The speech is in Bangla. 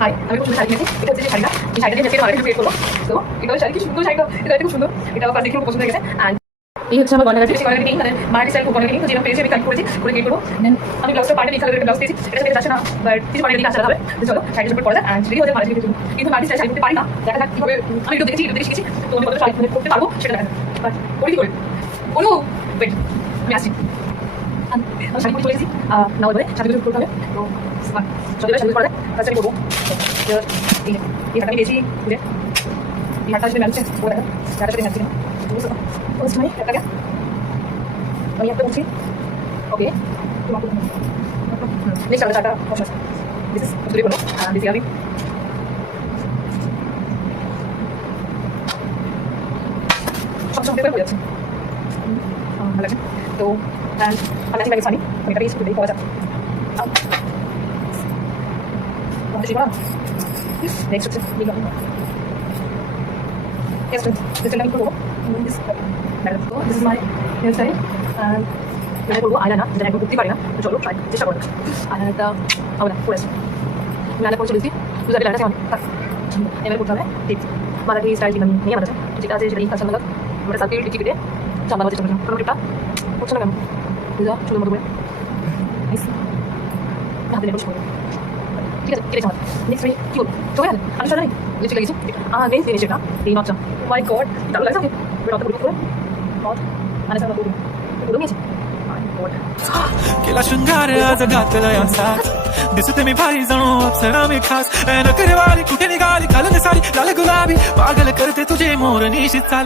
হাই, আমি খুব সুন্দর শাড়ি কিনেছি। এটা হচ্ছে যে শাড়িটা, এই শাড়িটা নিয়ে মার্কেটে ক্রিয়েট করবো। তো এটা শাড়ি কি সুন্দর শাড়িটা, এটা খুব সুন্দর। এটাও দেখে খুব পছন্দ হয়ে গেছে। অ্যান্ড এই হচ্ছে আমার গয়নাগাটি, বেশি গয়নাগাটি নেই, মানে মার্কেট স্টাইল খুব গয়নাগাটি নেই, তো যেটা পেয়েছি আমি কালেক্ট করেছি, করে ক্রিয়েট করবো। দেন আমি ব্লাউজটা পার্টি এই কালারের ব্লাউজ পেয়েছি, এটা সাথে যাচ্ছে না, বাট কিছু পার্টি দিকে আসতে হবে। তো চলো শাড়িটা শুট করা যায়। অ্যান্ড রেডি হতে পারে কিন্তু মার্কেট স্টাইল শাড়ি করতে পারি না, দেখা যাক কীভাবে। আমি একটু দেখেছি, একটু দেখে শিখেছি, তো আমি কতটা শাড়ি করতে পারবো সেটা দেখা যাক। বাট করি কি করে কোনো ওয়েট, আমি আসছি। আমি শাড়ি পরে চলে এসেছি, না বলে শাড়ি করতে হবে। তো চলে শাড়ি করা যায়, তাছাড়া করবো। এই হাটটা আমি বেশি ঘুরে, এই হাটটা আসলে ম্যাচ ও দেখা হাটটার সাথে ম্যাচ বুঝতে পারি একটা আমি একটা বলছি। ওকে নেক্সট আমরা চারটা অপশন আছে। দিস ইজ চুরি করবো দিস ইয়ারিং সব সময় হয়ে যাচ্ছে, ভালো লাগছে। তো আমি ব্যাগে পানি এটা ইউজ করতেই পাওয়া যায়। নেক্সট হচ্ছে yes this is like করবো this is my hairstyle and এটা করবো আয়না না, যেটা এখন করতে পারি না, তো চলো ট্রাই চেষ্টা করবো। আয়নাটা হবে না পড়েছি, আমি আয়না করে চলেছি, তুই যাবি আয়না এবার করতে হবে টিপ মারাঠি স্টাইল টিপ আমি নিয়ে বানাচ্ছি, যেটা আছে সেটা ইনফাকশন লাগা ওটা সার্কেল টিপ কেটে চাঁদা বাজে চলে কোনো টিপটা করছো না কেন বুঝা ছোটো মতো করে হাতে নিয়ে বসে ঠিক আছে কেটে চাঁদা নেক্সট আমি কী করবো চলে গেছে আমি চলে জানি লিপস্টিক লাগিয়েছি মেন জিনিস এটা এই নকশা মাই গড দারুণ লাগছে আমাকে রক্ত পরিমাণ করে মানে সারা পুরো নিয়েছি केला शृंगार आज घातला यांसात दिसते मी भारी जणू अप्सरा मी खास नकरवाली कुठे निघाली घालून साडी लाल गुलाबी पागल करते तुझे मोर निशित चाल